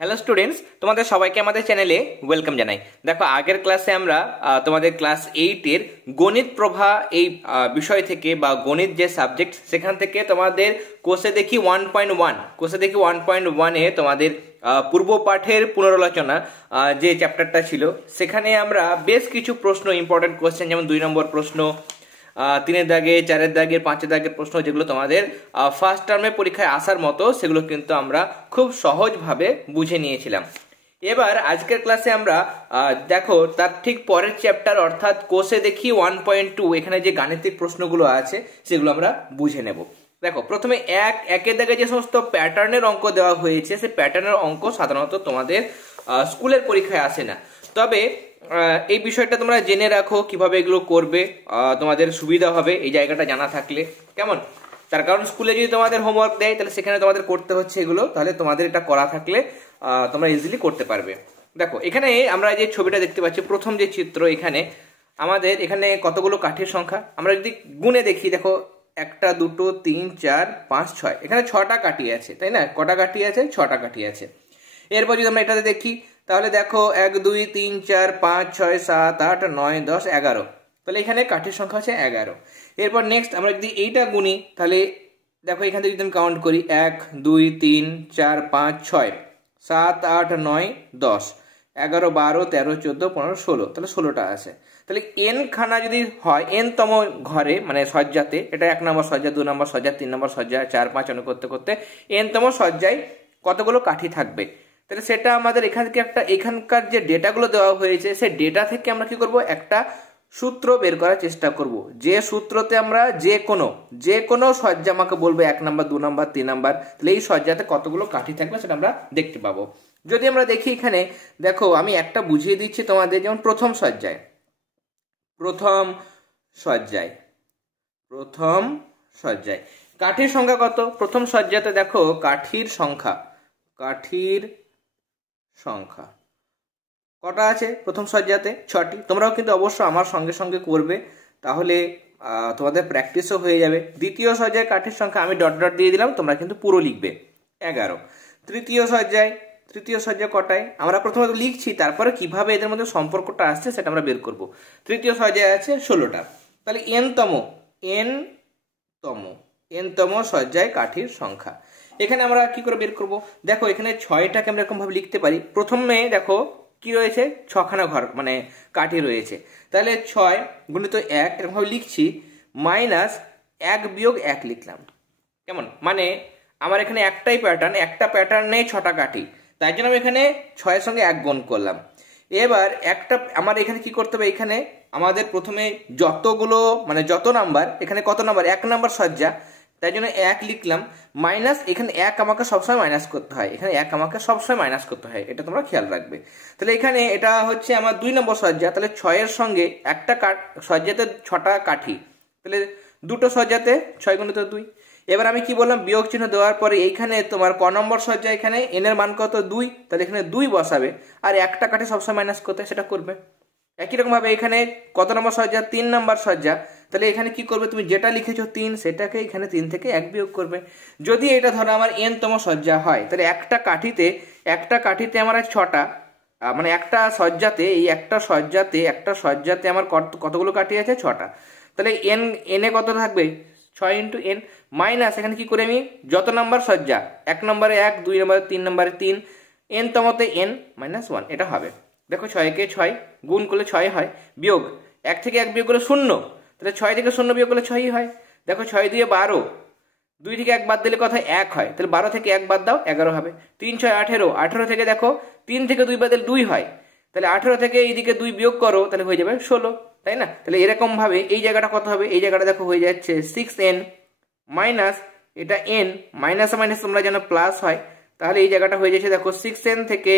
Hello students, তোমাদের সবাইকে আমাদের চ্যানেলে ওয়েলকাম জানাই। দেখো, আগের ক্লাসে আমরা তোমাদের ক্লাস 8-এর গণিত প্রভা এই বিষয় থেকে বা গণিত যে সাবজেক্ট সেখান থেকে তোমাদের কোষে দেখি 1.1 তোমাদের পূর্ব পাঠের পুনরালোচনা যে চ্যাপ্টারটা ছিল সেখানে আমরা বেশ কিছু প্রশ্ন, ইম্পর্টেন্ট কোশ্চেন, যেমন 2 নম্বর প্রশ্ন, 3-এর দাগে, 4-এর দাগে, 5-এর দাগের প্রশ্ন, যেগুলো তোমাদের ফার্স্ট টার্মে পরীক্ষায় আসার মতো, সেগুলো কিন্তু আমরা খুব সহজভাবে বুঝে নিয়েছিলাম। এবার আজকের ক্লাসে আমরা দেখো তার ঠিক পরের চ্যাপ্টার অর্থাৎ কোষে দেখি 1.2 এখানে যে গাণিতিক প্রশ্নগুলো আছে সেগুলো আমরা বুঝে নেব। দেখো, প্রথমে একের দাগে যে সমস্ত প্যাটার্নের অঙ্ক দেওয়া হয়েছে সেই প্যাটার্নের অঙ্ক সাধারণত তোমাদের স্কুলের পরীক্ষায় আসে না, তবে এই বিষয়টা তোমরা জেনে রাখো কিভাবে এগুলো করবে, তোমাদের সুবিধা হবে এই জায়গাটা জানা থাকলে। কেমন? তার কারণ স্কুলে যদি তোমাদের হোমওয়ার্ক দেয় তাহলে সেখানে তোমাদের করতে হচ্ছে এগুলো, তাহলে তোমাদের এটা করা থাকলে তোমরা ইজিলি করতে পারবে। দেখো, এখানে আমরা যে ছবিটা দেখতে পাচ্ছি, প্রথম যে চিত্র, এখানে আমাদের এখানে কতগুলো কাঠির সংখ্যা আমরা যদি গুণে দেখি, দেখো 1, 2, 3, 4, 5, 6, এখানে 6টা কাঠি আছে, তাই না? কটা কাঠি আছে? 6টা কাঠি আছে। এরপর যদি আমরা এটাতে দেখি তাহলে দেখো 1, 2, 3, 4, 5, 6, 7, 8, 9, 10, 11, তাহলে এখানে কাঠির সংখ্যা আছে 11। এরপর নেক্সট আমরা যদি এইটা গুনি তাহলে দেখো এখান থেকে যদি আমি কাউন্ট করি 1, 2, 3, 4, 5, 6, 7, 8, 9, 10, 11, 12, 13, 14, 15, 16, তাহলে 16টা আছে। তাহলে এন খানা যদি হয় এন তম ঘরে, মানে সজ্জাতে, এটা 1 নম্বর সজ্জা, 2 নম্বর সজ্জা, 3 নম্বর সজ্জা, 4, 5 অনেক করতে করতে এন তম সজ্জায় কতগুলো কাঠি থাকবে, তাহলে সেটা আমাদের এখান থেকে এখানকার যে ডেটাগুলো দেওয়া হয়েছে সেই ডেটা থেকে আমরা কি করব, একটা সূত্র বের করার চেষ্টা করব। যে সূত্রতে আমরা যে কোনো সজ্জা আমাকে বলবে 1 নম্বর, 2 নম্বর, 3 নম্বর, তাহলে এই সজ্জাতে কতগুলো কাঠি থাকবে সেটা আমরা দেখতে পাবো। যদি আমরা দেখি এখানে দেখো আমি একটা বুঝিয়ে দিচ্ছি তোমাদের, যেমন প্রথম সজ্জায় কাঠির সংখ্যা কত? প্রথম সজ্জাতে দেখো কাঠির সংখ্যা কটা আছে প্রথম সজ্জাতে? 6টি। তোমরাও কিন্তু অবশ্য আমার সঙ্গে সঙ্গে করবে, তাহলে তোমাদের প্র্যাকটিসও হয়ে যাবে। দ্বিতীয় সজ্জায় কাঠির সংখ্যা আমি ডট ডট দিয়ে দিলাম, তোমরা কিন্তু পুরো লিখবে, 11। তৃতীয় সজ্জায় কটায়? আমরা প্রথমে লিখছি, তারপরে কিভাবে এদের মধ্যে সম্পর্কটা আসছে সেটা আমরা বের করব। তৃতীয় সজ্জায় আছে 16টা, তাহলে এনতম সজ্জায় কাঠির সংখ্যা। এখানে আমরা কি করে বের করব? দেখো এখানে 6টাকে আমরা এরকম ভাবে লিখতে পারি। প্রথমে দেখো কি রয়েছে, 6খানা ঘর মানে কাঠি রয়েছে, তাহলে 6 গুণিত 1 এরকম ভাবে লিখছি, মাইনাস 1 বিয়োগ 1 লিখলাম। কেমন? মানে আমার এখানে একটা প্যাটার্নে 6টা কাঠি, তাই জন্য আমি এখানে 6-এর সঙ্গে 1 গুণ করলাম। এবার আমার এখানে কি করতে হবে, এখানে আমাদের প্রথমে যতগুলো মানে যত নাম্বার, এখানে কত নাম্বার? 1 নাম্বার সজ্জা, তাই জন্য 1 লিখলাম, মাইনাস এখানে 1 আমাকে সবসময় মাইনাস করতে হয়, এটা তোমরা খেয়াল রাখবে। তাহলে এখানে এটা হচ্ছে আমার 2 নম্বর সজ্জা, তাহলে 6-এর সঙ্গে একটা সজ্জাতে 6টা কাঠি, তাহলে দুটো সজ্জাতে 6 গুণিত 2। এবার আমি কি বললাম, বিয়োগ চিহ্ন দেওয়ার পরে এইখানে তোমার ক নম্বর সজ্জা, এখানে এন এর মান কত? 2, তাহলে এখানে 2 বসাবে, আর একটা কাঠি সবসময় মাইনাস করতে সেটা করবে। একই রকম ভাবে এখানে কত নম্বর সজ্জা? 3 নম্বর সজ্জা, তাহলে এখানে কি করবে, তুমি যেটা লিখেছো 3 সেটাকে এখানে 3 থেকে 1 বিয়োগ করবে। যদি এটা ধরো আমার এনতম সজ্জা হয়, তাহলে একটা কাঠিতে আমার 6টা, মানে একটা সজ্জাতে আমার কতগুলো কাঠি আছে? 6টা। তাহলে এনে কত থাকবে? 6 ইন্টু এন, মাইনাস এখানে কি করে আমি যত নাম্বার সজ্জা, 1 নম্বরে 1, 2 নম্বরে 3 নম্বরে 3, এন তমতে n মাইনাস 1, এটা হবে। দেখো 6কে 6 গুণ করলে 6 হয়, বিয়োগ 1 থেকে 1 বিয়োগ করলে 0, তাহলে 6 থেকে 0 বিয়োগ করলে 6ই হয়। দেখো 6 দিয়ে 12, 2 থেকে 1 বাদ দিলে কত হয়? 1 হয়, তাহলে 12 থেকে 1 বাদ দাও, 11 হবে। 3, 6, 18, 18 থেকে দেখো 3 থেকে 2 বাদ দিলে 2 হয়, তাহলে 18 থেকে এইদিকে 2 বিয়োগ করো, তাহলে হয়ে যাবে 16, তাই না? তাহলে এরকম ভাবে এই জায়গাটা কত হবে? এই জায়গাটা দেখো হয়ে যাচ্ছে 6n মাইনাস এটা n, মাইনাস মাইনাস তোমরা যেন প্লাস হয়, তাহলে এই জায়গাটা হয়ে যাচ্ছে দেখো 6n থেকে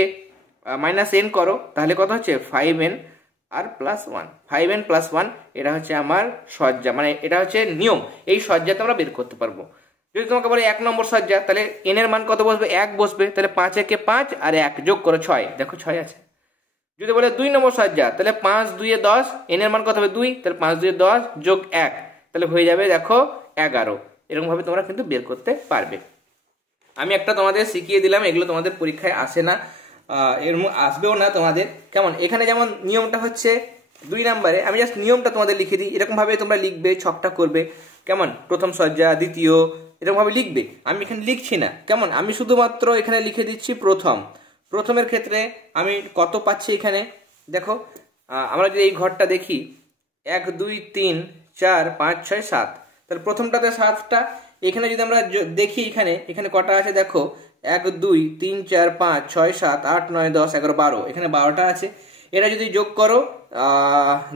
মাইনাস n করো, তাহলে কত হচ্ছে? 5n আর প্লাস 1, 5n প্লাস 1, এটা হচ্ছে আমার সজ্জা, মানে এটা হচ্ছে নিয়ম, এই সজ্জাতে আমরা বের করতে পারবো। যদি তোমাকে বলে 1 নম্বর সজ্জা, তাহলে n এর মান কত বসবে? 1 বসবে, তাহলে 5 একে 5 আর 1 যোগ করো 6, দেখো 6 আছে। যদি বলে 2 নম্বর সজ্জা, তাহলে 5 2 এ 10, n এর মান কত হবে? 2, তাহলে 5 2 এ 10 যোগ 1, তাহলে হয়ে যাবে দেখো 11। এরকম ভাবে তোমরা কিন্তু বের করতে পারবে। আমি একটা তোমাদের শিখিয়ে দিলাম, এগুলো তোমাদের পরীক্ষায় আসে না, এর আসবেও না তোমাদের। কেমন, এখানে যেমন নিয়মটা হচ্ছে 2 নম্বরে আমি জাস্ট নিয়মটা তোমাদের লিখে দিই, এরকম ভাবে তোমরা লিখবে, ছকটা করবে। কেমন, প্রথম সজ্জা, দ্বিতীয়, এরকম ভাবে লিখবে। আমি এখানে লিখছি না, কেমন, আমি শুধুমাত্র এখানে লিখে দিচ্ছি প্রথমের ক্ষেত্রে আমি কত পাচ্ছি। এখানে দেখো, আমরা যদি এই ঘরটা দেখি 1 2 3 4 5 6 7, তাহলে প্রথমটাতে 7টা। এখানে যদি আমরা দেখি এখানে কটা আছে দেখো, 1 2 3 4 5 6 7 8 9 10 11 12, এখানে 12টা আছে। এটা যদি যোগ করো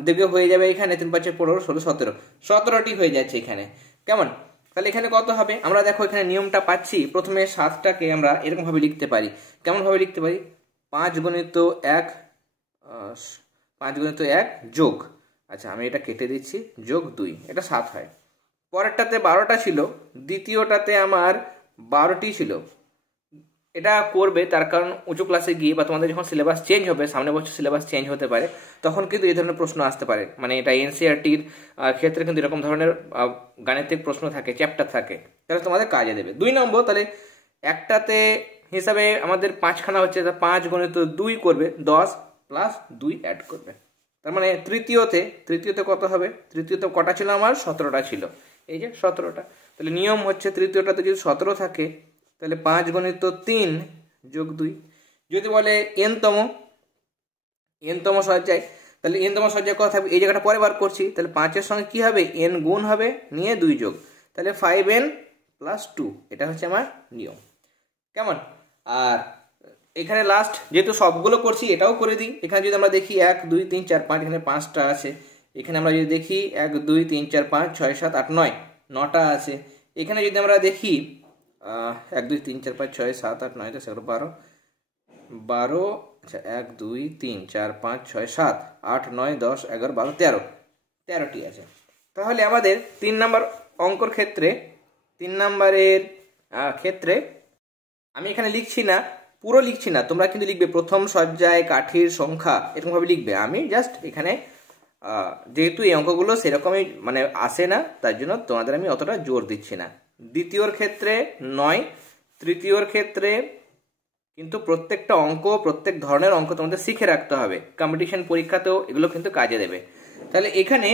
দেখবে হয়ে যাবে এখানে 3 5 15 16 17, 17টি হয়ে যাচ্ছে এখানে। কেমন, তাহলে এখানে কত হবে, আমরা দেখো এখানে নিয়মটা পাচ্ছি। প্রথমে 7টাকে আমরা এরকম ভাবে লিখতে পারি। কেমন ভাবে লিখতে পারি, 5 গুণিত 1 5 গুণিত 1 যোগ, আচ্ছা আমি এটা কেটে দিচ্ছি, যোগ 2, এটা 7 হয়। পরেরটাতে 12টা ছিল, দ্বিতীয়টাতে আমার 12টি ছিল। এটা করবে তার কারণ উঁচু ক্লাসে গিয়ে বা তোমাদের যখন সিলেবাস চেঞ্জ হবে, সামনে বছর সিলেবাস চেঞ্জ হতে পারে, তখন কিন্তু এই ধরনের প্রশ্ন আসতে পারে। মানে এটা এনসিইআরটির ক্ষেত্রে কিন্তু এরকম ধরনের গাণিতিক প্রশ্ন থাকে, চ্যাপ্টার থাকে, তাহলে তোমাদের কাজে দেবে। 2 নম্বর, তাহলে একটাতে হিসাবে আমাদের 5খানা হচ্ছে, 5 গুণিত 2 করবে 10 প্লাস 2 অ্যাড করবে। তার মানে তৃতীয়তে কত হবে, তৃতীয়তে কটা ছিল আমার, 17টা ছিল, এই যে 17টা। তাহলে নিয়ম হচ্ছে তৃতীয়টাতে যদি 17 থাকে তাহলে 5 গুণিত 3 যোগ 2। যদি বলে এনতম সজ্জায়, তাহলে এনতম সজ্জায় কথা হবে, এই জায়গাটা পরে বার করছি, তাহলে 5-এর সঙ্গে কি হবে, এন গুণ হবে, নিয়ে 2 যোগ, তাহলে 5n প্লাস 2, এটা হচ্ছে আমার নিয়ম। কেমন, আর এখানে লাস্ট যেহেতু সবগুলো করছি এটাও করে দিই। এখানে যদি আমরা দেখি 1 2 3 4 5, এখানে 5টা আছে। এখানে আমরা যদি দেখি 1 2 3 4 5 6 7 8 9, 9টা আছে। এখানে যদি আমরা দেখি 1 2 3 4 5 6 7 8 9 10 11 12 12, আচ্ছা 1 2 3 4 5 6 7 8 9 10 11 12 13, 13টি আছে। তাহলে আমাদের 3 নম্বর অঙ্কর ক্ষেত্রে, 3 নম্বরের ক্ষেত্রে আমি এখানে লিখছি না, পুরো লিখছি না, তোমরা কিন্তু লিখবে প্রথম সজ্জায় কাঠির সংখ্যা, এরকমভাবে লিখবে। আমি জাস্ট এখানে যেহেতু এই অঙ্কগুলো সেরকমই মানে আসে না, তার জন্য তোমাদের আমি অতটা জোর দিচ্ছি না। দ্বিতীয়র ক্ষেত্রে 9, তৃতীয়র ক্ষেত্রে কিন্তু প্রত্যেকটা অঙ্ক, প্রত্যেক ধরনের অঙ্ক তোমাদের শিখে রাখতে হবে, কম্পিটিশন পরীক্ষাতেও এগুলো কিন্তু কাজে দেবে। তাহলে এখানে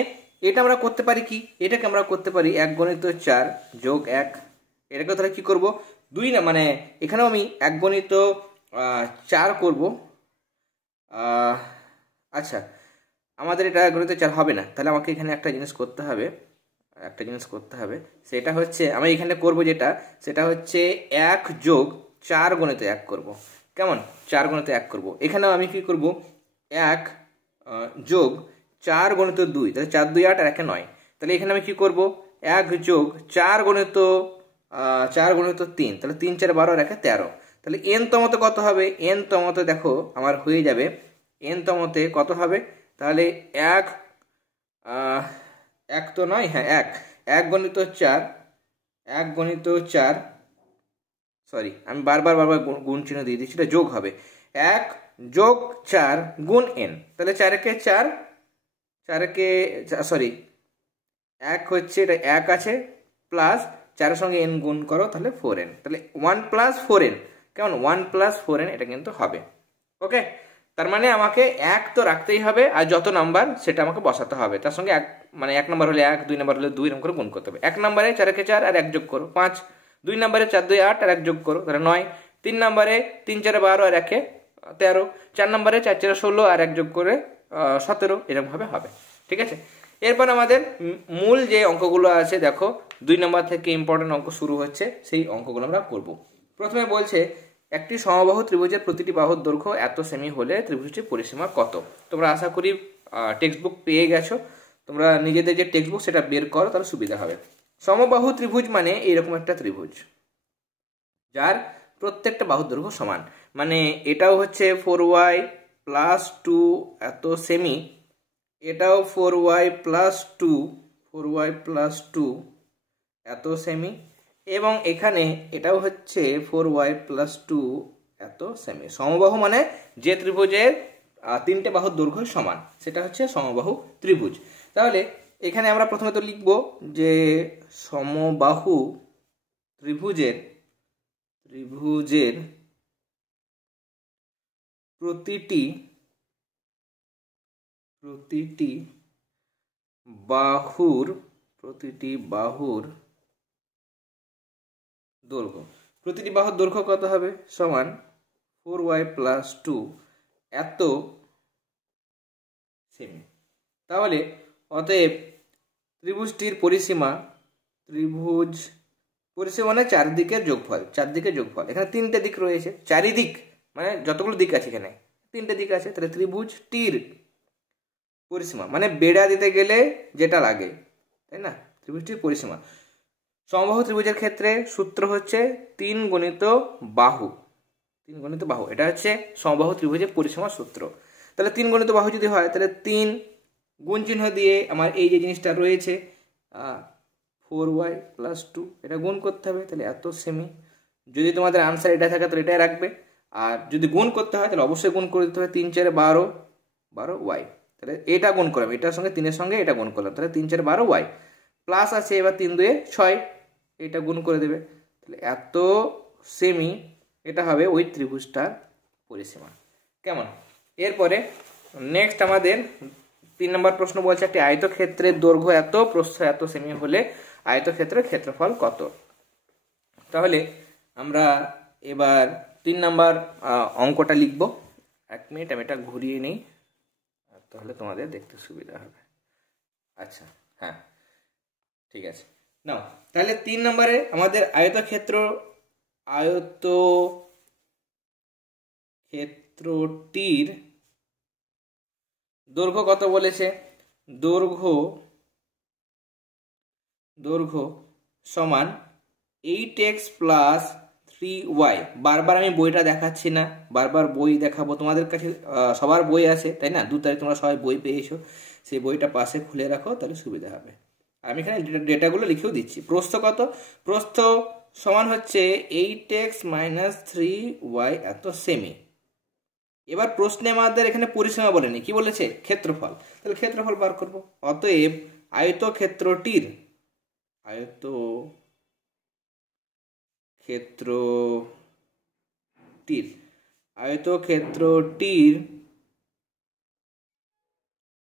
এটা আমরা করতে পারি কি, এটাকে আমরা করতে পারি 1 গুণিত 4 যোগ 1, এটাকে তাহলে কি করব, 2 না, মানে এখানেও আমি 1 গুণিত 4 করব। আচ্ছা আমাদের এটা 1 গুণিত 4 হবে না, তাহলে আমাকে এখানে একটা জিনিস করতে হবে, সেটা হচ্ছে আমি এখানে করব যেটা, সেটা হচ্ছে 1 যোগ 4 গুণিত 1 করব। কেমন, 4 গুণিত 1 করব। এখানেও আমি কি করব, 1 যোগ 4 গুণিত 2, তাহলে 4 2 8 আর 1 9, তাহলে এখানে আমি কি করব, 1 যোগ 4 গুণিত 3, তাহলে 3 4 12 আর 1 13, তাহলে এন তমতে কত হবে, এন তমতে দেখো আমার হয়ে যাবে, এন তমতে কত হবে, তাহলে 1 তো নয়, হ্যাঁ 1 গুণিত 4, সরি আমি বারবার গুণ চিহ্ন দিয়ে দিচ্ছি, এটা যোগ হবে, 1 যোগ 4 গুণ n, তাহলে 4কে 4, 4কে সরি 1 হচ্ছে, এটা 1 আছে, প্লাস 4 এর সঙ্গে n গুণ করো, তাহলে 4n, তাহলে 1 প্লাস 4n, কেমন 1 প্লাস 4n এটা কিন্তু হবে। ওকে, তার মানে আমাকে 1 তো রাখতেই হবে, আর যত নাম্বার সেটা আমাকে বসাতে হবে, তার সঙ্গে 1 মানে 1 নাম্বার হলে 1, 2 নাম্বার হলে 2, এরকম করে গুণ করতে হবে। 1 নম্বরে 4কে 4 আর 1 যোগ করো 5, 2 নম্বরে 4 2 8 আর 1 যোগ করো, তাহলে 9, 3 নম্বরে 3 4 12 আর 1 13, 4 নম্বরে 4 4 16 আর 1 যোগ করে 17, এরকম ভাবে হবে। ঠিক আছে, এরপর আমাদের মূল যে অঙ্কগুলো আছে দেখো, 2 নম্বর থেকে ইম্পর্টেন্ট অঙ্ক শুরু হচ্ছে, সেই অঙ্কগুলো আমরা করব। প্রথমে বলছে একটি সমবাহু ত্রিভুজের প্রতিটি বাহুর দৈর্ঘ্য এত সেমি হলে ত্রিভুজটির পরিসীমা কত। তোমরা আশা করি টেক্সট বুক পেয়ে গেছো, তোমরা নিজেদের যে টেক্সট বুক সেটা বের করো, তাহলে সুবিধা হবে। সমবাহু ত্রিভুজ মানে এইরকম একটা ত্রিভুজ যার প্রত্যেকটা বাহুর দৈর্ঘ্য সমান, মানে এটাও হচ্ছে 4y প্লাস 2 এত সেমি, এটাও 4y প্লাস 2 এত সেমি, এবং এখানে এটাও হচ্ছে 4y প্লাস 2 এত সেমি। সমবাহু মানে যে ত্রিভুজের 3টে বাহুর দৈর্ঘ্য সমান, সেটা হচ্ছে সমবাহু ত্রিভুজ। তাহলে এখানে আমরা প্রথমে তো লিখব যে সমবাহু ত্রিভুজের ত্রিভুজের প্রতিটি বাহুর দৈর্ঘ্য, প্রতিটি বাহুর দৈর্ঘ্য কত হবে সমান 4y + 2 এত সেমি। তাহলে অতএব ত্রিভুজটির পরিসীমা মানে চারদিকের যোগফল, এখানে তিনটে দিক রয়েছে, চারিদিক মানে যতগুলো দিক আছে এখানে তিনটে দিক আছে, তাহলে ত্রিভুজটির পরিসীমা মানে বেড়া দিতে গেলে যেটা লাগে, তাই না, ত্রিভুজটির পরিসীমা। সমবাহু ত্রিভুজের ক্ষেত্রে সূত্র হচ্ছে 3 × বাহু, এটা হচ্ছে সমবাহু ত্রিভুজের পরিসীমার সূত্র। তাহলে 3 × বাহু যদি হয় তাহলে 3 গুণ চিহ্ন দিয়ে আমার এই যে জিনিসটা রয়েছে 4y + 2 এটা গুণ করতে হবে, তাহলে এত সেমি। যদি তোমাদের আনসার এটা থাকে তাহলে এটাই রাখবে, আর যদি গুণ করতে হয় তাহলে অবশ্যই গুণ করে দিতে হবে। 3 × 4 = 12y, তাহলে এটা গুণ করলাম, এটার সঙ্গে 3-এর সঙ্গে এটা গুণ করলাম, তাহলে 3 × 4 = 12y প্লাস আছে এবার 3 × 2 = 6, এটা গুণ করে দেবে, তাহলে এত সেমি এটা হবে ওই ত্রিভুজটার পরিসীমা। কেমন? এরপরে নেক্সট আমাদের 3 নম্বর প্রশ্ন বলছে একটি আয়তক্ষেত্রের দৈর্ঘ্য এত, প্রস্থ এত সেমি হলে আয়তক্ষেত্রের ক্ষেত্রফল কত। তাহলে আমরা এবার 3 নম্বর অঙ্কটা লিখব। 1 মিনিট আমি এটা ঘুরিয়ে নিই, তাহলে তোমাদের দেখতে সুবিধা হবে। আচ্ছা, হ্যাঁ ঠিক আছে, নাও তাহলে 3 নম্বরে আমাদের আয়তক্ষেত্রটির দৈর্ঘ্য কত বলেছে। দৈর্ঘ্য সমান 8x + 3y। বারবার আমি বইটা দেখাচ্ছি না, বারবার বই দেখাবো, তোমাদের কাছে সবার বই আছে তাই না, 2 তারিখ তোমরা সবাই বই পেয়েছো, সেই বইটা পাশে খুলে রাখো তাহলে সুবিধা হবে। আমি এখানে ডেটাগুলো লিখেও দিচ্ছি। প্রস্থ কত, প্রস্থ সমান হচ্ছে 8x - 3y এত সেমি। এবার প্রশ্নে আমাদের এখানে পরিসীমা বলেনি, কি বলেছে, ক্ষেত্রফল, তাহলে ক্ষেত্রফল বার করব। অতএব আয়তক্ষেত্রটির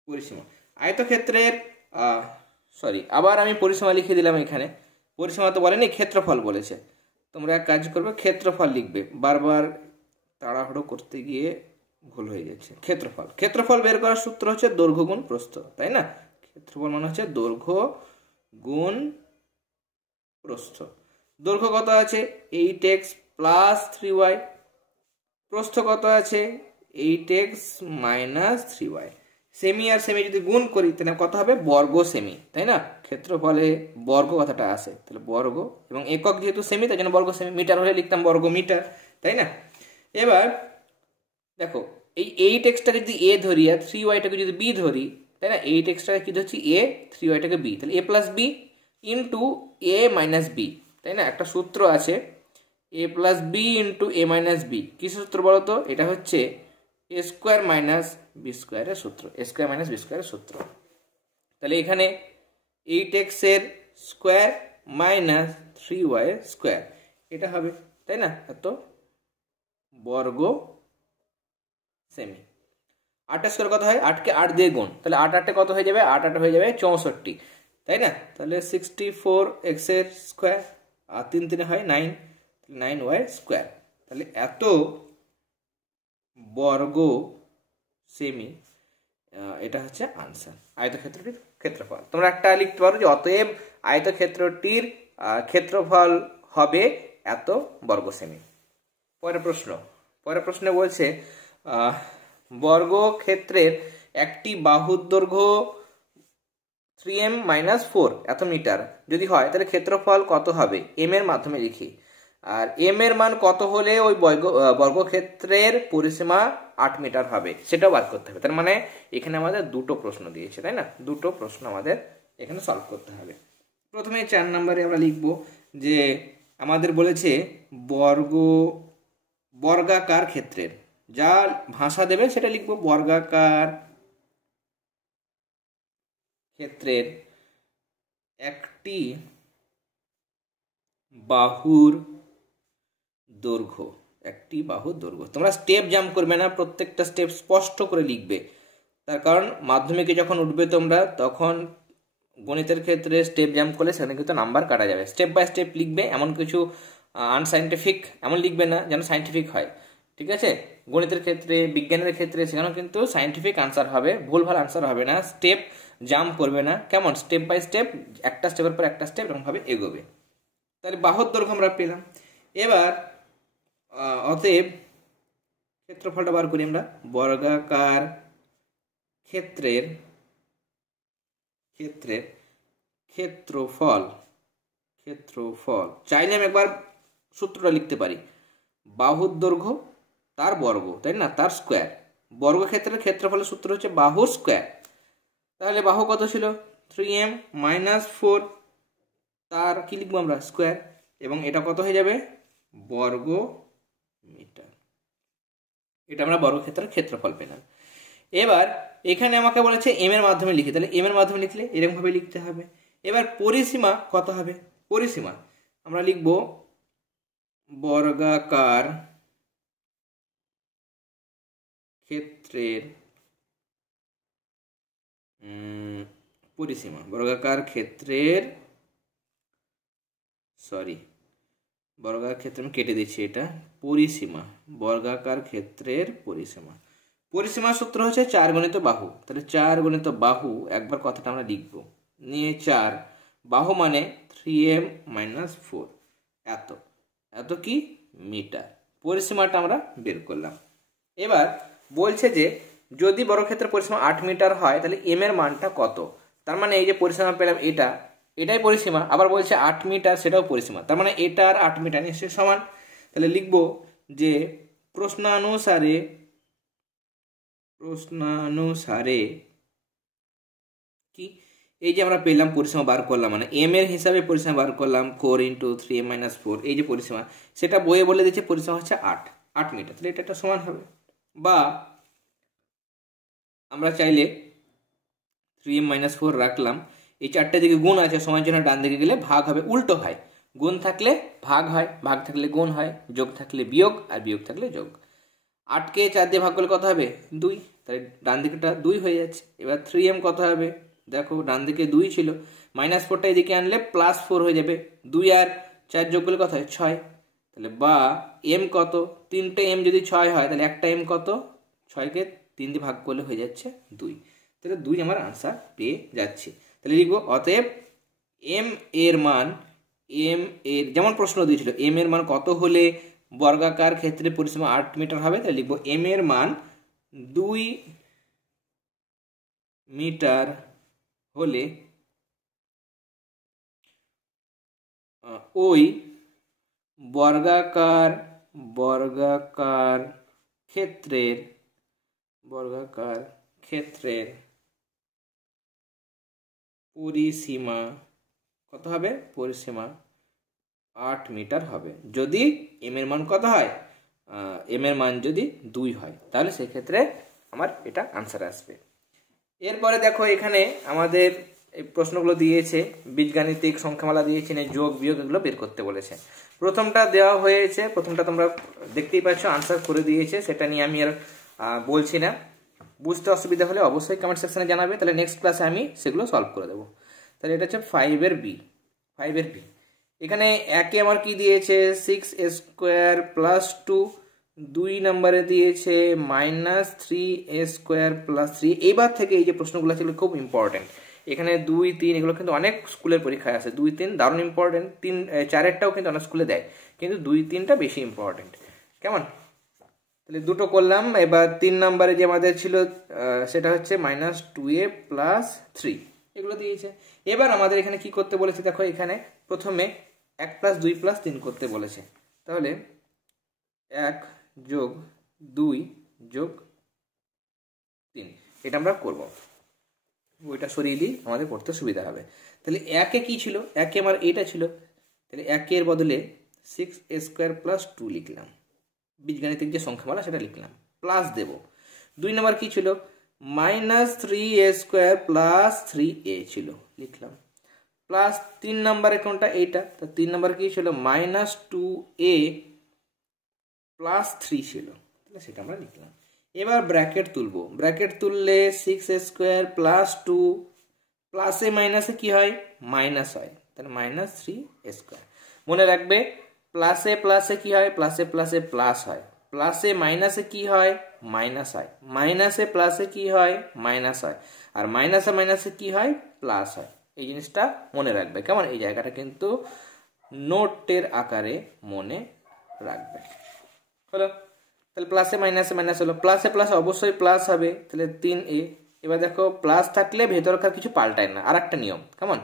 পরিসীমা, আয়তক্ষেত্রের আবার আমি পরিসীমা লিখে দিলাম। এখানে পরিসীমা তো বলেনি, ক্ষেত্রফল বলেছে। তোমরা এক কাজ করবে, ক্ষেত্রফল লিখবে, বারবার তাড়াহুড়ো করতে গিয়ে ভুল হয়ে যাচ্ছে। ক্ষেত্রফল বের করার সূত্র হচ্ছে দৈর্ঘ্য গুণ প্রস্থ, তাই না, ক্ষেত্রফল মানে হচ্ছে দৈর্ঘ্য গুণ প্রস্থ। দৈর্ঘ্য কত আছে 8x + 3y, প্রস্থ কত আছে 8x - 3y। সেমি আর সেমি যদি গুণ করি তাহলে কত হবে, বর্গ সেমি, তাই না, ক্ষেত্রফলে বর্গ কথাটা আসে, তাহলে বর্গ, এবং একক যেহেতু সেমি তাই জন্য বর্গ সেমি। মিটার হলে লিখতাম বর্গ মিটার, তাই না। এবার দেখো এই 8xটাকে যদি a ধরি আর 3yটাকে যদি b ধরি, তাই না, 8xটাকে কি ধরছি a, 3yটাকে b, তাহলে a + b × a - b, তাই না। একটা সূত্র আছে a + b × a - b, কি সূত্র বলো তো, এটা হচ্ছে a² - b² এর সূত্র, a² - b² এর সূত্র। তাহলে এখানে 8x এর স্কোয়ার মাইনাস 3y এর স্কোয়ার, এটা হবে, তাই না, এত বর্গ সেমি। 8 স্কোয়ার কত হয়, 8কে 8 দিয়ে গুণ, তাহলে 8 8 কত হয়ে যাবে, 8 8 হয়ে যাবে 64, তাই না। তাহলে 64x এর স্কোয়ার আর 3 3 হয় 9, 9y স্কোয়ার, তাহলে এত বর্গ সেমি, এটা হচ্ছে আনসার, আয়তক্ষেত্রটির ক্ষেত্রফল। তোমরা একটা লিখতে পারো যে অতএব আয়তক্ষেত্রটির ক্ষেত্রফল হবে এত বর্গ সেমি। পরের প্রশ্নে বলছে বর্গক্ষেত্রের একটি বাহুর দৈর্ঘ্য 3m - 4 এত মিটার যদি হয় তাহলে ক্ষেত্রফল কত হবে, m এর মাধ্যমে লিখি। আর m এর মান কত হলে ওই বর্গক্ষেত্রের পরিসীমা 8 মিটার হবে সেটাও বার করতে হবে। তার মানে এখানে আমাদের দুটো প্রশ্ন দিয়েছে, তাই না, দুটো প্রশ্ন আমাদের এখানে সলভ করতে হবে। প্রথমে 4 নম্বরে আমরা লিখব যে আমাদের বলেছে বর্গাকার ক্ষেত্রের, যা ভাষা দেবে সেটা লিখব, বর্গাকার ক্ষেত্রের একটি বাহুর দৈর্ঘ্য, একটি বাহুর দৈর্ঘ্য। তোমরা স্টেপ জাম্প করবে না, প্রত্যেকটা স্টেপ স্পষ্ট করে লিখবে, তার কারণ মাধ্যমিকে যখন উঠবে তোমরা তখন গণিতের ক্ষেত্রে স্টেপ জাম্প করলে সেখানে কিন্তু নাম্বার কাটা যাবে। স্টেপ বাই স্টেপ লিখবে, এমন কিছু আনসাইন্টিফিক এমন লিখবে না যেন সাইন্টিফিক হয়, ঠিক আছে? গণিতের ক্ষেত্রে, বিজ্ঞানের ক্ষেত্রে সেখানেও কিন্তু সাইন্টিফিক আনসার হবে, ভুলভাল আনসার হবে না। স্টেপ জাম্প করবে না, কেমন? স্টেপ বাই স্টেপ, একটা স্টেপের পর একটা স্টেপ এরকমভাবে এগোবে। তাহলে বাহুর দৈর্ঘ্য আমরা পেলাম। এবার অতএব ক্ষেত্রফলটা বার করি আমরা। বর্গাকার ক্ষেত্রের ক্ষেত্রফল চাইলে আমি একবার সূত্রটা লিখতে পারি, বাহুর দৈর্ঘ্য তার বর্গ, তাই না, তার স্কোয়ার। বর্গক্ষেত্রের ক্ষেত্রফলের সূত্র হচ্ছে বাহুর স্কোয়ার। তাহলে বাহু কত ছিল? 3m - 4, তার কি লিখবো আমরা? স্কোয়ার। এবং এটা কত হয়ে যাবে? বর্গ মিটার। এটা আমরা বর্গক্ষেত্রের ক্ষেত্রফল পেলাম। এবার এখানে আমাকে বলেছে এম এর মাধ্যমে লিখে, তাহলে এম এর মাধ্যমে লিখলে এরকম ভাবে লিখতে হবে। এবার পরিসীমা কত হবে? পরিসীমা আমরা লিখব বর্গাকার ক্ষেত্রের পরিসীমা, বর্গাকার ক্ষেত্রের আমি কেটে দিচ্ছি, এটা পরিসীমা, বর্গাকার ক্ষেত্রের পরিসীমা। পরিসীমার সূত্র হচ্ছে 4 গুণিত বাহু। তাহলে 4 গুণিত বাহু, একবার কথাটা আমরা লিখব, নিয়ে 4 বাহু মানে 3m - 4, এত কি মিটার। পরিসীমাটা আমরা বের করলাম। এবার বলছে যে যদি বর্গক্ষেত্রের পরিসীমা 8 মিটার হয় তাহলে এম এর মানটা কত? তার মানে এই যে পরিসীমা পেলাম এটাই পরিসীমা, আবার বলছে 8 মিটার, সেটাও পরিসীমা, তার মানে এটা আর 8 মিটার নিশ্চয়ই সমান। তাহলে লিখব যে প্রশ্নানুসারে কি, এই যে আমরা পেলাম পরিসীমা বার করলাম, মানে এম এর হিসাবে পরিসীমা বার করলাম 4 × 3m - 4, এই যে পরিসীমা, সেটা বইয়ে বলে দিচ্ছে পরিসীমা হচ্ছে 8 মিটার। তাহলে এটা একটা সমান হবে। বা আমরা চাইলে 3m - 4 রাখলাম, এই 4টে দিকে গুণ আছে, সময়ের জন্য ডান দিকে গেলে ভাগ হবে, উল্টো হয়। গুণ থাকলে ভাগ হয়, ভাগ থাকলে গুণ হয়, যোগ থাকলে বিয়োগ, আর বিয়োগ থাকলে যোগ। 8কে 4 দিয়ে ভাগ করলে কত হবে? 2, তাহলে ডান দিকেটা 2 হয়ে যাচ্ছে। এবার 3m কত হবে? দেখো ডান দিকে 2 ছিল, -4টা এদিকে আনলে +4 হয়ে যাবে, 2 আর 4 যোগ করলে কত হয়? 6। তাহলে বা m কত? 3টে m যদি 6 হয় তাহলে একটা m কত? 6কে 3 দিয়ে ভাগ করলে হয়ে যাচ্ছে 2। তাহলে 2 আমার আনসার পেয়ে যাচ্ছে। তাহলে লিখব অতএব m এর মান, যেমন প্রশ্ন দিয়েছিল m এর মান কত হলে বর্গাকার ক্ষেত্রে পরিসীমা 8 মিটার হবে, তাহলে লিখব m এর মান 2 মিটার হলে ওই বর্গাকার ক্ষেত্রের পরিসীমা কত হবে? পরিসীমা 8 মিটার হবে। যদি এম এর মান কত হয়? এম এর মান যদি 2 হয়, তাহলে সেক্ষেত্রে আমার এটা আনসার আসবে। এরপরে দেখো এখানে আমাদের এই প্রশ্নগুলো দিয়েছে, বীজগাণিতিক সংখ্যামালা দিয়েছে, যোগ বিয়োগ এগুলো বের করতে বলেছে। প্রথমটা দেওয়া হয়েছে, প্রথমটা তোমরা দেখতেই পাচ্ছ, আনসার করে দিয়েছে, সেটা নিয়ে আমি আর বলছি না। বুঝতে অসুবিধা হলে অবশ্যই কমেন্ট সেকশনে জানাবে, তাহলে নেক্সট ক্লাসে আমি সেগুলো সলভ করে দেবো। তাহলে এটা হচ্ছে 5 এর বি। এখানে একে আমার কি দিয়েছে? 6a² + 2, 2 নম্বরে দিয়েছে -3a² + 3। এইবার থেকে এই যে প্রশ্নগুলো আছে খুব ইম্পর্টেন্ট। এখানে 2, 3 এগুলো কিন্তু অনেক স্কুলের পরীক্ষায় আসে। 2, 3 দারুণ ইম্পর্টেন্ট, 3, 4এরটাও কিন্তু অনেক স্কুলে দেয়, কিন্তু 2, 3টা বেশি ইম্পর্টেন্ট। কেমন? তাহলে দুটো করলাম। এবার 3 নম্বরে যে আমাদের ছিল সেটা হচ্ছে -2a + 3, এগুলো দিয়েছে। এবার আমাদের এখানে কি করতে বলেছে? দেখো এখানে প্রথমে 1 + 2 + 3 করতে বলেছে। তাহলে 1 + 2 + 3 এটা আমরা করব। ওইটা সরিয়ে দিই, আমাদের পড়তে সুবিধা হবে। তাহলে 1-এ কি ছিল? 1-এ আমার এটা ছিল, তাহলে 1-এর বদলে 6a² + 2 লিখলাম, বীজগাণিতিক যে সংখ্যামালা সেটা লিখলাম, প্লাস দেব। 2 নম্বর কি ছিল? -3a² + 3a ছিল, লিখলাম, প্লাস 3 নম্বরে কোনটা? এইটা। তো 3 নম্বর কি ছিল? -2a +3 ছিল, তাহলে সেটা আমরা লিখলাম। এবার ব্র্যাকেট তুলবো, ব্র্যাকেট তুললে 6a² +2 প্লাসে মাইনাসে কি হয়, মাইনাস হয়, তাহলে -3a²। মনে রাখবে প্লাসে প্লাসে কি হয়, প্লাসে প্লাসে প্লাস হয়, প্লাসে মাইনাসে কি হয়, মাইনাস হয়, মাইনাসে প্লাসে কি হয়, মাইনাস হয়, আর মাইনাসে মাইনাসে কি হয়, প্লাস হয়। এই জিনিসটা মনে রাখবে, কেমন? এই জায়গাটা কিন্তু নোটের আকারে মনে রাখবে। হলো, তাহলে প্লাসে মাইনাসে মাইনাস হলো, প্লাসে প্লাসে অবশ্যই প্লাস হবে, তাহলে 3a। এবার দেখো প্লাস থাকলে ভেতরকার কিছু পাল্টায় না, আর একটা নিয়ম, কেমন?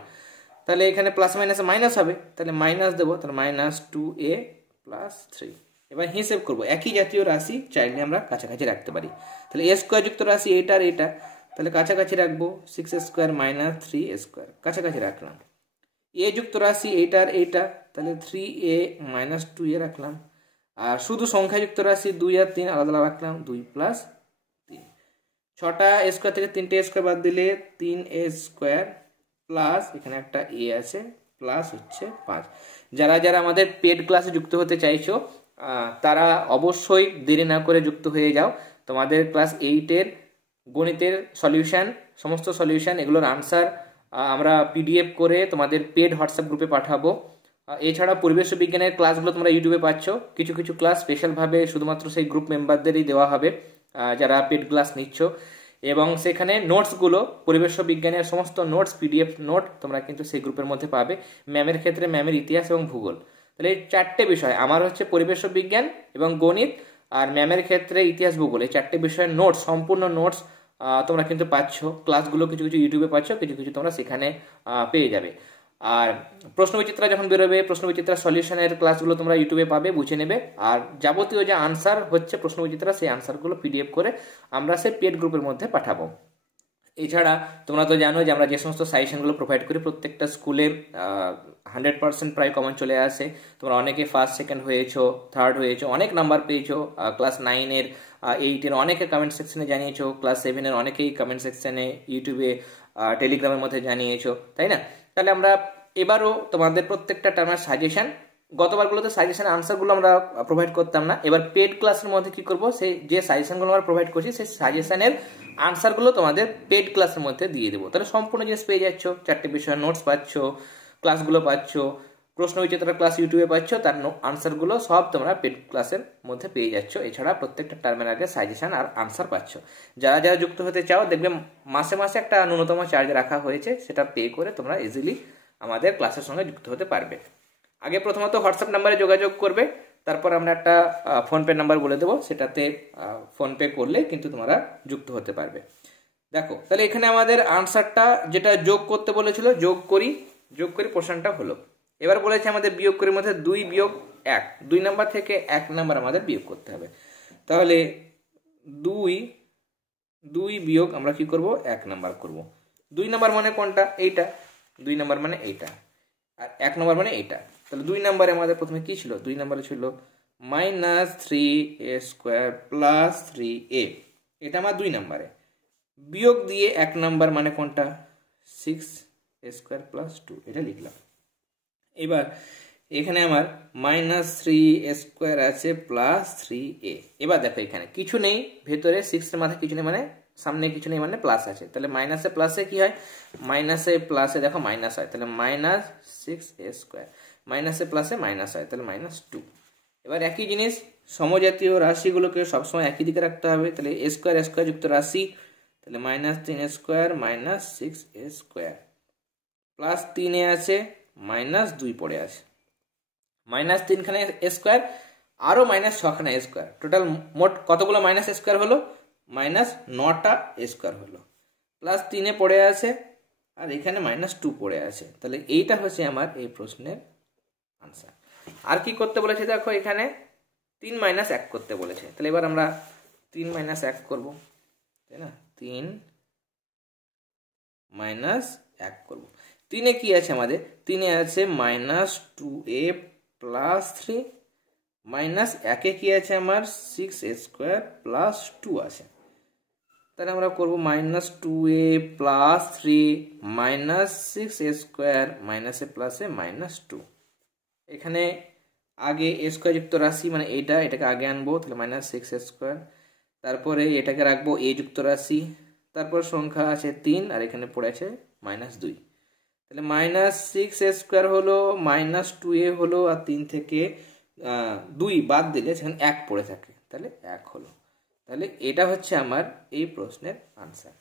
তাহলে এখানে প্লাস মাইনাসে মাইনাস হবে, তাহলে মাইনাস দেবো, তাহলে -2a + 3। এবার হিসেব করবো, একই জাতীয় রাশি চাইলে আমরা কাছাকাছি রাখতে পারি। তাহলে a² যুক্ত রাশি এটা আর এটা, তাহলে কাছাকাছি রাখবো, 6a² - 3a², কাছাকাছি রাখলাম। এ যুক্ত রাশি এইটা আর এইটা, তাহলে 3a - 2a রাখলাম। আর শুধু সংখ্যাযুক্ত রাশি 2 আর 3 আলাদা আলাদা রাখলাম, 2 + 3। 6টা a² থেকে 3টে a² বাদ দিলে 3a² প্লাস এখানে একটা a আছে প্লাস হচ্ছে 5। যারা যারা আমাদের পেড ক্লাসে যুক্ত হতে চাইছো তারা অবশ্যই দেরি না করে যুক্ত হয়ে যাও। তোমাদের ক্লাস 8-এর গণিতের সলিউশন, সমস্ত সলিউশন, এগুলোর আনসার আমরা পিডিএফ করে তোমাদের পেড হোয়াটসঅ্যাপ গ্রুপে পাঠাবো। এছাড়া পরিবেশ বিজ্ঞানের ক্লাসগুলো তোমরা ইউটিউবে পাচ্ছ, কিছু কিছু ক্লাস স্পেশালভাবে শুধুমাত্র সেই গ্রুপ মেম্বারদেরই দেওয়া হবে যারা পেড ক্লাস নিচ্ছ। এবং সেখানে নোটসগুলো, পরিবেশ বিজ্ঞানের সমস্ত নোটস, পিডিএফ নোট তোমরা কিন্তু সেই গ্রুপের মধ্যে পাবে। ম্যামের ক্ষেত্রে ম্যামের ইতিহাস এবং ভূগোল, তাহলে এই 4টে বিষয়, আমার হচ্ছে পরিবেশ বিজ্ঞান এবং গণিত, আর ম্যামের ক্ষেত্রে ইতিহাস ভূগোল, এই 4টে বিষয়ের নোটস, সম্পূর্ণ নোটস তোমরা কিন্তু পাচ্ছ। ক্লাসগুলো কিছু কিছু ইউটিউবে পাচ্ছ, কিছু কিছু তোমরা সেখানে পেয়ে যাবে। আর প্রশ্নবিচিত্রা যখন বেরোবে, প্রশ্নবিচিত্রা সলিউশনের ক্লাসগুলো তোমরা ইউটিউবে পাবে, বুঝে নেবে। আর যাবতীয় যে আনসার হচ্ছে প্রশ্নবিচিত্রা, সেই আনসারগুলো পিডিএফ করে আমরা সেই পেড গ্রুপের মধ্যে পাঠাবো। এছাড়া তোমরা তো জানো যে আমরা যে সমস্ত সাজেশনগুলো প্রোভাইড করি, প্রত্যেকটা স্কুলে 100% প্রায় কমন চলে আসে। তোমরা অনেকে ফার্স্ট, সেকেন্ড হয়েছো, থার্ড হয়েছো, অনেক নাম্বার পেয়েছো। ক্লাস 9-এর, 8-এর অনেকে কমেন্ট সেকশনে জানিয়েছো, ক্লাস 7-এর অনেকেই কমেন্ট সেকশনে, ইউটিউবে, টেলিগ্রামের মধ্যে জানিয়েছো, তাই না? তাহলে আমরা এবারও তোমাদের প্রত্যেকটা টার্মের সাজেশন, গতবারগুলোতে সাজেশন আনসারগুলো আমরা প্রোভাইড করতাম না, এবার পেড ক্লাসের মধ্যে কি করব, সেই যে সাজেশনগুলো আমরা প্রোভাইড করছি সেই সাজেশনের আনসারগুলো তোমাদের পেড ক্লাসের মধ্যে দিয়ে দেবো। তাহলে সম্পূর্ণ জিনিস পেয়ে যাচ্ছ, 4টে বিষয়ের নোটস পাচ্ছ, ক্লাসগুলো পাচ্ছ, প্রশ্নবিচিত্রা ক্লাস ইউটিউবে পাচ্ছ, তার আনসারগুলো সব তোমরা পেড ক্লাসের মধ্যে পেয়ে যাচ্ছ। এছাড়া প্রত্যেকটা টার্মের আগে সাজেশন আর আনসার পাচ্ছ। যারা যারা যুক্ত হতে চাও, দেখবে মাসে মাসে একটা ন্যূনতম চার্জ রাখা হয়েছে, সেটা পে করে তোমরা ইজিলি আমাদের ক্লাসের সঙ্গে যুক্ত হতে পারবে। আগে প্রথমত হোয়াটসঅ্যাপ নাম্বারে যোগাযোগ করবে, তারপর আমরা একটা ফোনপে নাম্বার বলে দেবো, সেটাতে ফোনপে করলে কিন্তু তোমরা যুক্ত হতে পারবে। দেখো তাহলে এখানে আমাদের আনসারটা যেটা যোগ করতে বলেছিল, যোগ করি পোর্শনটা হলো। এবার বলেছে আমাদের বিয়োগ করির মধ্যে 2 বিয়োগ 1, 2 নাম্বার থেকে 1 নাম্বার আমাদের বিয়োগ করতে হবে। তাহলে 2 বিয়োগ আমরা কি করব, 1 নাম্বার করব। 2 নাম্বার মানে কোনটা, এইটা, 2 নাম্বার মানে এইটা, আর 1 নাম্বার মানে এইটা। তাহলে 2 নাম্বারে আমাদের প্রথমে কি ছিল, 2 নাম্বারে ছিল -3a² + 3a, এটা আমার 2 নাম্বারে। বিয়োগ দিয়ে 1 নাম্বার মানে কোনটা, 6a² + 2, এটা লিখলাম। এবার এখানে আমার -3a² আছে +3a। এবার দেখো এখানে কিছু নেই, ভেতরে 6 এর মাথায় কিছু নেই, মানে সামনে কিছু নেই, মানে প্লাস আছে। তাহলে মাইনাসে প্লাসে কি হয়, মাইনাসে প্লাসে দেখো মাইনাস হয়, তাহলে -6a², মাইনাসে প্লাসে মাইনাস হয়, তাহলে -2। এবার একই জিনিস, সমজাতীয় রাশিগুলোকে সবসময় একই দিকে রাখতে হবে। তাহলে a² যুক্ত রাশি, তাহলে -3a² -6a² প্লাস 3a আছে, -2 পড়ে আছে, -3 খানে a² আরো -6খানা a², টোটাল মোট কতগুলো -a² হলো, -9টা a² হলো, প্লাস 3 পড়ে আছে, আর এখানে -2 পড়ে আছে। তাহলে এইটা হচ্ছে আমার এই প্রশ্নের আনসার। আর কি করতে বলেছে দেখো, এখানে 3 - 1 করতে বলেছে। তাহলে এবার আমরা 3 - 1 করব, তাই না? 3 - 1 করব। 3-এ কি আছে আমাদের, 3-এ আছে -2a + 3, -1-এ কি আছে আমার 6a² + 2 আছে। তাহলে আমরা করব -2a + 3 -6a² -a প্লাসে -2। এখানে আগে এ স্কোয়ার যুক্ত রাশি মানে এটাকে আগে আনবো, তাহলে -6a²। তারপরে এটাকে রাখবো এ যুক্ত রাশি, তারপর সংখ্যা আছে 3 আর এখানে পড়ে আছে -2, তাহলে -6a² হলো, -2a হলো, আর 3 থেকে 2 বাদ দিলে সেখানে 1 পড়ে থাকে, তাহলে 1 হলো। তাহলে এটা হচ্ছে আমার এই প্রশ্নের আনসার।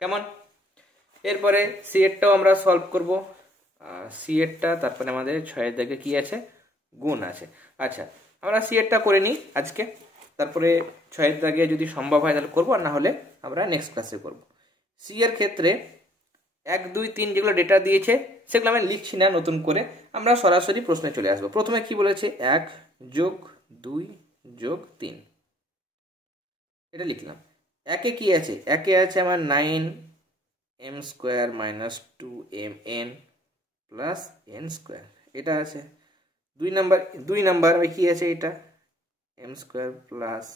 কেমন? এরপরে সি এরটাও আমরা সলভ করব। সি এরটা তারপরে আমাদের 6 দাগে কি আছে, গুণ আছে। আচ্ছা, আমরা সি এরটা করে নিই আজকে, তারপরে 6 দাগে যদি সম্ভব হয় তাহলে করবো, আর না হলে আমরা নেক্সট ক্লাসে করব। সি এর ক্ষেত্রে 1 2 3 যেগুলো ডেটা দিয়েছে সেগুলো আমি লিখছি না নতুন করে, আমরা সরাসরি প্রশ্নে চলে আসবো। প্রথমে কি বলেছে, 1 + 2 + 3, এটা লিখলাম। একে কি আছে, একে আছে আমার 9m² - 2mn + n², এটা আছে। 2 নাম্বার কি আছে, এটা m² +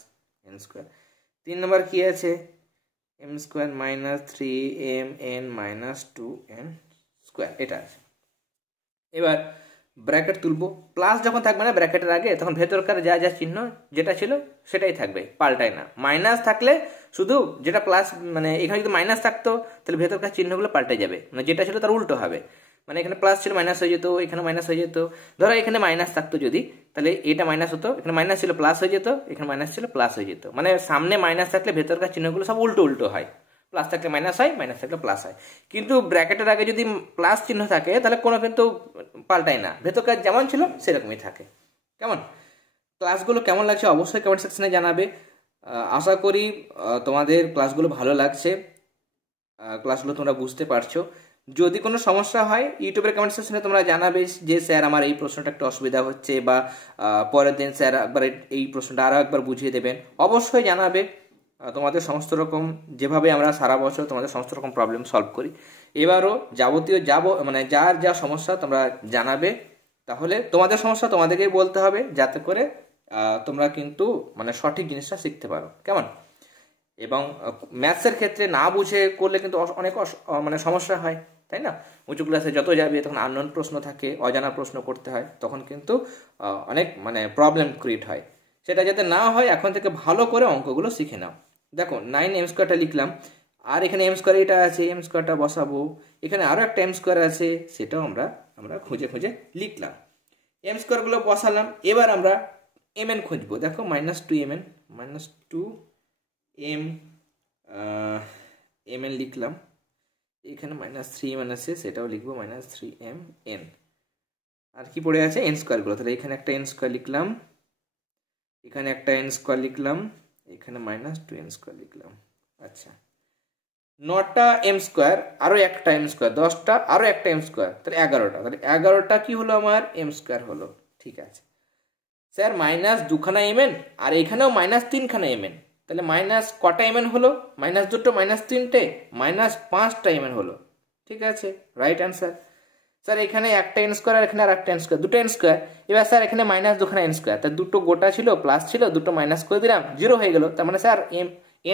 n²। 3 নাম্বার কি আছে, m² - 3mn - 2n², এটা আছে। এবার ব্র্যাকেট তুলবো, প্লাস যখন থাকবে না ব্র্যাকেটের আগে, তখন ভেতরকার যা যা চিহ্ন যেটা ছিল সেটাই থাকবে, পাল্টায় না। মাইনাস থাকলে শুধু যেটা প্লাস, মানে এখানে যদি মাইনাস থাকতো তাহলে ভেতরকার চিহ্নগুলো পাল্টে যাবে, মানে যেটা ছিল তার উল্টো হবে। মানে এখানে প্লাস ছিল মাইনাস হয়ে যেত, এখানে মাইনাস হয়ে যেত। ধরো এখানে মাইনাস থাকতো যদি, তাহলে এটা মাইনাস হতো, এখানে মাইনাস ছিল প্লাস হয়ে যেত, এখানে মাইনাস ছিল প্লাস হয়ে যেত। মানে সামনে মাইনাস থাকলে ভেতরকার চিহ্নগুলো সব উল্টো উল্টো হয়, প্লাস থাকলে মাইনাস হয়, মাইনাস থাকলে প্লাস হয়। কিন্তু ব্র্যাকেটের আগে যদি প্লাস চিহ্ন থাকে তাহলে কোনো কিন্তু পাল্টায় না, ভেতরকার যেমন ছিল সেরকমই থাকে। কেমন? ক্লাসগুলো কেমন লাগছে অবশ্যই কমেন্ট সেকশনে জানাবে। আশা করি তোমাদের ক্লাসগুলো ভালো লাগছে, ক্লাসগুলো তোমরা বুঝতে পারছো। যদি কোনো সমস্যা হয় ইউটিউবের কমেন্ট সেকশনে তোমরা জানাবে যে স্যার আমার এই প্রশ্নটা একটু অসুবিধা হচ্ছে, বা পরের দিন স্যার একবার এই প্রশ্নটা আরও একবার বুঝিয়ে দেবেন, অবশ্যই জানাবে। তোমাদের সমস্ত রকম, যেভাবে আমরা সারা বছর তোমাদের সমস্ত রকম প্রবলেম সলভ করি, এবারও যাবতীয় মানে যার যা সমস্যা তোমরা জানাবে, তাহলে তোমাদের সমস্যা তোমাদেরকেই বলতে হবে, যাতে করে তোমরা কিন্তু মানে সঠিক জিনিসটা শিখতে পারো। কেমন? এবং ম্যাথসের ক্ষেত্রে না বুঝে করলে কিন্তু অনেক মানে সমস্যা হয়, তাই না? উঁচু ক্লাসে যত যাবে তখন আননোন প্রশ্ন থাকে, অজানা প্রশ্ন করতে হয়, তখন কিন্তু অনেক মানে প্রবলেম ক্রিয়েট হয়। সেটা যাতে না হয় এখন থেকে ভালো করে অঙ্কগুলো শিখে নাও। দেখো 9m² লিখলাম, আর এখানে m² এটা আছে, m² বসাবো, এখানে আরও একটা m² আছে, সেটাও আমরা খুঁজে খুঁজে লিখলাম। m² গুলো বসালাম, এবার আমরা mn খুঁজবো। দেখো -2mn -2mn লিখলাম, এখানে -3mn আছে, সেটাও লিখবো -3mn। আর কি পড়ে আছে, n² গুলো, তাহলে এখানে একটা n² লিখলাম, এখানে একটা n² লিখলাম, এখানে -2n² লিখলাম। আচ্ছা, 9টা m² আরো একটা m², 10টা আরো একটা m², তাহলে 11টা। তাহলে 11টা কি হলো, আমার m² হলো। ঠিক আছে স্যার, -2খানা mn আর এখানেও -3খানা mn, তাহলে মাইনাস কটা mn হলো, -2টো -3টে -5টা mn হলো। ঠিক আছে, রাইট অ্যান্সার। স্যার এখানে একটা n² আর এখানে আর একটা n², দুটো n²। এবার স্যার এখানে -2খানা n², তার দুটো গোটা ছিল প্লাস ছিল, দুটো মাইনাস করে দিলাম, 0 হয়ে গেল। তার মানে স্যার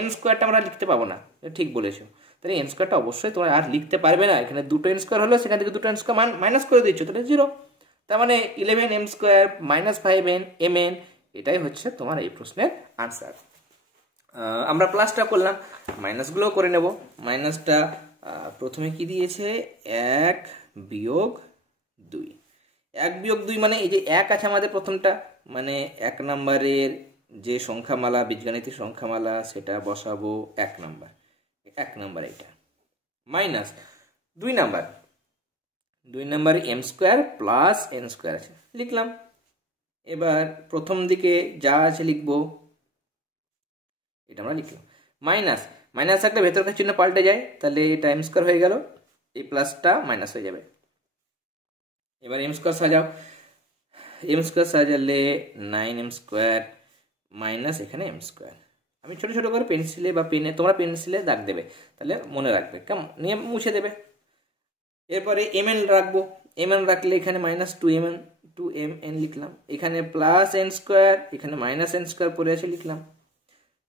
n²টা আমরা লিখতে পাবো না। ঠিক বলেছো, তাহলে n²টা অবশ্যই তোমরা আর লিখতে পারবে না। এখানে দুটো n² হলো, সেখান থেকে দুটো n² মাইনাস করে দিচ্ছ, তাহলে 0। তার মানে 11m² -5n mn, এটাই হচ্ছে তোমার এই প্রশ্নের আনসার। আমরা প্লাসটা করলাম, মাইনাসগুলোও করে নেব। মাইনাসটা প্রথমে কি দিয়েছে, 1 - 2। 1 - 2 মানে এই যে 1 আছে আমাদের প্রথমটা, মানে 1 নম্বরের যে সংখ্যামালা, বীজগাণিতিক সংখ্যামালা, সেটা বসাবো 1 নম্বর, 1 নম্বর এটা। মাইনাস 2 নম্বর, 2 নম্বরে m² + n² আছে, লিখলাম। এবার প্রথম দিকে যা আছে লিখবো, এটা আমরা লিখলাম। মাইনাস একটা ভেতরকার চিহ্ন পাল্টে যায়, তাহলে এটা m² হয়ে গেল, এই প্লাসটা মাইনাস হয়ে যাবে। এবার m² সাজাও, m² সাজালে 9m² মাইনাস এখানে m²। আমি ছোট ছোট করে পেন্সিলে বা পেনে, তোমরা পেন্সিলে দাগ দেবে, তাহলে মনে রাখবে, কেমন, নিয়ে মুছে দেবে। এরপরে mn রাখবো, mn রাখলে এখানে -2mn লিখলাম, এখানে +n², এখানে -n² পড়ে আছে, লিখলাম।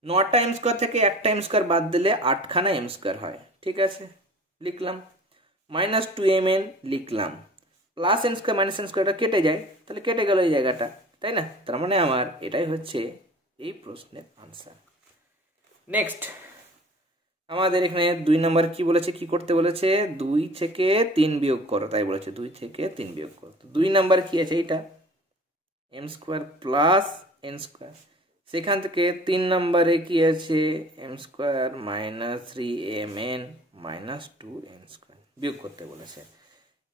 9টা m² থেকে একটা m² বাদ দিলে 8খানা m² হয়। ঠিক আছে, লিখলাম। -2mn লিখলাম, +n² -n² কেটে যায়, তাহলে কেটে গেল এই জায়গাটা। তাই না? তার মানে আমার এটাই হচ্ছে এই প্রশ্নের আনসার। নেক্সট আমাদের এখানে 2 নম্বর কি বলেছে, কি করতে বলেছে, 2 থেকে 3 বিয়োগ করো, তাই বলেছে 2 থেকে 3 বিয়োগ করো। 2 নম্বর কি আছে, এটা M square plus N square, সেখান থেকে 3 নম্বরে কি আছে, M square minus 3mn minus 2n square বিয়োগ করতে বলেছে।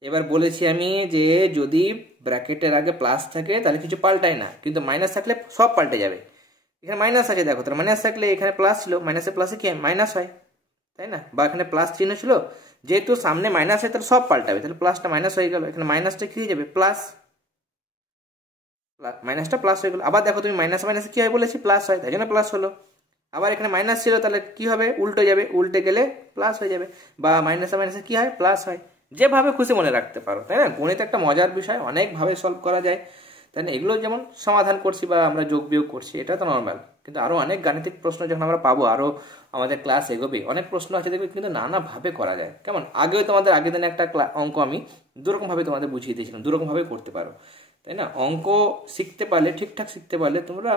এবার বলেছি আমি যে যদি ব্র্যাকেটের আগে প্লাস থাকে তাহলে কিছু পাল্টায় না, কিন্তু মাইনাস থাকলে সব পাল্টে যাবে। এখানে মাইনাস আছে, দেখো, তার মাইনাস থাকলে এখানে প্লাস ছিল, মাইনাসে প্লাসে কি মাইনাস হয়, তাই না? বা এখানে প্লাস চিহ্ন ছিল, যেহেতু সামনে মাইনাস হয় তাহলে সব পাল্টাবে, তাহলে প্লাসটা মাইনাস হয়ে গেল, এখানে মাইনাসটা কি হয়ে যাবে, প্লাস, মাইনাসটা প্লাস হয়ে গেল। আবার দেখো তুমি মাইনাস মাইনাসে কি হয় বলেছি, প্লাস হয়, তাই জন্য প্লাস হলো। আবার এখানে মাইনাস ছিল, তাহলে কি হবে, উল্টো যাবে, উল্টে গেলে প্লাস হয়ে যাবে, বা মাইনাসে মাইনাসে কি হয়, প্লাস হয়। যেভাবে খুশি মনে রাখতে পারো, তাই না? গণিত একটা মজার বিষয়, অনেকভাবে সলভ করা যায়, তাই না? এগুলো যেমন সমাধান করছি বা আমরা যোগ বিয়োগ করছি, এটা তো নর্মাল, কিন্তু আরও অনেক গাণিতিক প্রশ্ন যখন আমরা পাবো, আরও আমাদের ক্লাস এগোবে, অনেক প্রশ্ন আছে দেখবে কিন্তু নানাভাবে করা যায়। কেমন, আগেও তোমাদের আগের দিনে একটা অঙ্ক আমি দুরকমভাবে তোমাদের বুঝিয়ে দিয়েছিলাম, দুরকমভাবে করতে পারো, তাই না? অঙ্ক শিখতে পারলে, ঠিকঠাক শিখতে পারলে তোমরা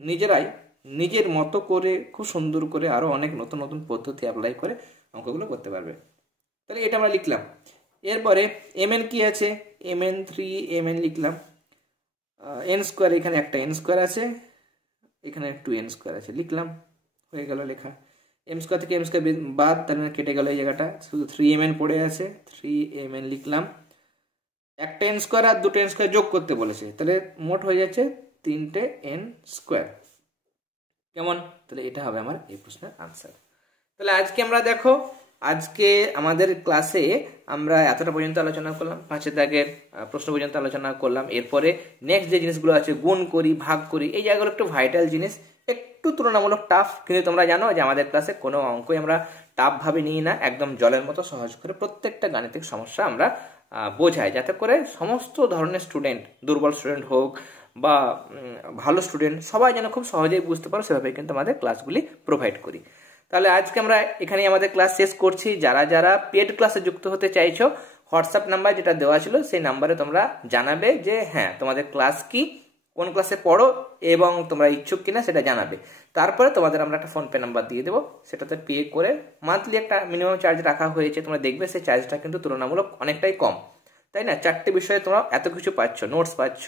নিজেরাই নিজের মতো করে খুব সুন্দর করে আরও অনেক নতুন নতুন পদ্ধতি অ্যাপ্লাই করে অঙ্কগুলো করতে পারবে। তাহলে এটা আমরা লিখলাম। এরপরে mn কি আছে, mn 3mn লিখলাম। এন স্কোয়ার, এখানে একটা এন স্কোয়ার আছে, এখানে 2n স্কোয়ার আছে, লিখলাম, হয়ে গেল লেখা। এম স্কোয়ার থেকে এম স্কোয়ার বাদ, তার মানে কেটে গেল এই জায়গাটা, শুধু 3mn পড়ে আছে, 3mn লিখলাম। একটা এন স্কোয়ার আর দুটো এন স্কোয়ার যোগ করতে বলেছে, তাহলে মোট হয়ে যাচ্ছে 3টে n স্কোয়ার। কেমন, তাহলে এটা হবে আমার এই প্রশ্নের আনসার। তাহলে আজকে আমরা দেখো, আজকে আমাদের ক্লাসে আমরা এতটা পর্যন্ত আলোচনা করলাম, 5 দাগের প্রশ্ন পর্যন্ত আলোচনা করলাম। এরপরে নেক্সট যে জিনিসগুলো আছে, গুণ করি, ভাগ করি, এই জায়গাগুলো একটু ভাইটাল জিনিস, একটু তুলনামূলক টাফ, কিন্তু তোমরা জানো যে আমাদের ক্লাসে কোনো অঙ্কই আমরা টাফ ভাবে নিই না, একদম জলের মতো সহজ করে প্রত্যেকটা গাণিতিক সমস্যা আমরা বোঝাই, যাতে করে সমস্ত ধরনের স্টুডেন্ট, দুর্বল স্টুডেন্ট হোক বা ভালো স্টুডেন্ট, সবাই যেন খুব সহজেই বুঝতে পারো, সেভাবে কিন্তু আমাদের ক্লাসগুলি প্রোভাইড করি। তাহলে আজকে আমরা এখানেই আমাদের ক্লাস শেষ করছি। যারা যারা পেড ক্লাসে যুক্ত হতে চাইছো, হোয়াটসঅ্যাপ নাম্বার যেটা দেওয়া ছিল সেই নাম্বারে তোমরা জানাবে যে হ্যাঁ তোমাদের ক্লাস কি, কোন ক্লাসে পড়ো এবং তোমরা ইচ্ছুক কিনা সেটা জানাবে। তারপরে তোমাদের আমরা একটা ফোনপে নাম্বার দিয়ে দেবো, সেটাতে পে করে মান্থলি একটা মিনিমাম চার্জ রাখা হয়েছে, তোমরা দেখবে সেই চার্জটা কিন্তু তুলনামূলক অনেকটাই কম, তাই না? 4টে বিষয়ে তোমরা এত কিছু পাচ্ছ, নোটস পাচ্ছ,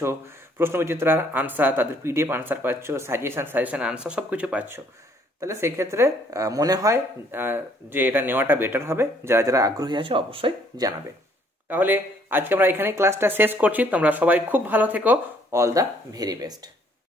প্রশ্নবিচিত্রার আনসার, তাদের পিডিএফ আনসার পাচ্ছ, সাজেশন আনসার, সব কিছু পাচ্ছ। তাহলে সেক্ষেত্রে মনে হয় যে এটা নেওয়াটা বেটার হবে। যারা যারা আগ্রহী আছে অবশ্যই জানাবে। তাহলে আজকে আমরা এখানে ক্লাসটা শেষ করছি। তোমরা সবাই খুব ভালো থেকো। All the very best.